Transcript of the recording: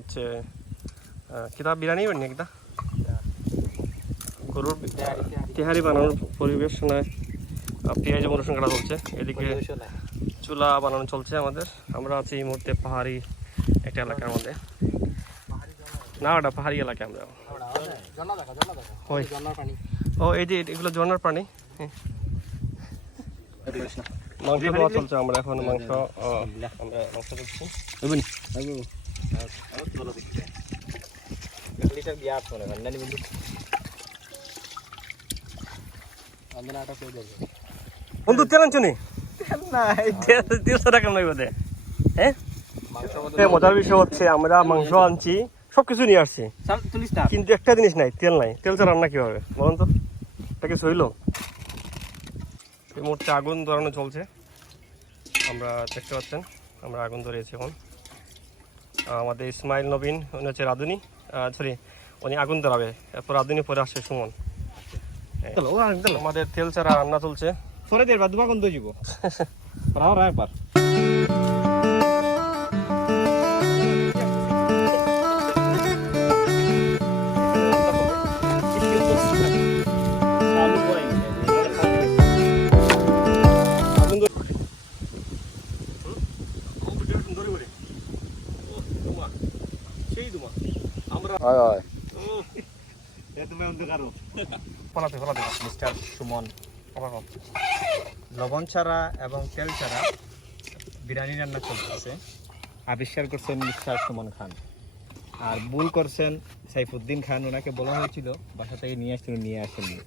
হচ্ছে কিতা বিরিয়ানি বানিয়ে কিতা? গরুর তেহারি বানানোর পরিবেশনায় পেঁয়াজ এবং রসুন কাটা চলছে। এদিকে চুলা বানানো চলছে আমাদের। আমরা আছি এই মুহূর্তে পাহাড়ি একটা এলাকার মধ্যে। না, ওটা পাহাড়ি এলাকা আমরা। ও, এই যে এগুলো ঝর্ণার পানি। মাংস চলছে, আমরা এখন মাংস আমরা মাংস দিচ্ছি বন্ধু তেল আনছো নি? তিনশো টাকা নয় বোধে হ্যাঁ মজার বিষয় হচ্ছে আমরা মাংস আনছি সব কিছু নিয়ে আসছি। কিন্তু একটা জিনিস নাই তেল নাই। তেল ছাড়া রান্না কীভাবে? বলুন তো। এটা কিছু হইল এই মুহূর্তে আগুন ধরানো চলছে। আমরা দেখতে পাচ্ছেন আমরা আগুন ধরিয়েছি এখন। আমাদের ইসমাইল নবীন উনি হচ্ছে রাধুনি সরি উনি আগুন ধরাবে। এরপর রাধুনি পরে আসছে সুমন। আমাদের তেল ছাড়া রান্না চলছে। পরে দেড় বার দুমা কোন যাব। রাও রাও একবার। মিস্টার সুমন। লবণ ছাড়া এবং তেল ছাড়া বিরিয়ানি রান্না চলতেছে। আবিষ্কার করছেন মিস্টার সুমন খান। আর ভুল করছেন সাইফুদ্দিন খান ওনাকে বলা হয়েছিল বাসা থেকে নিয়ে আসছিল নিয়ে আসেননি।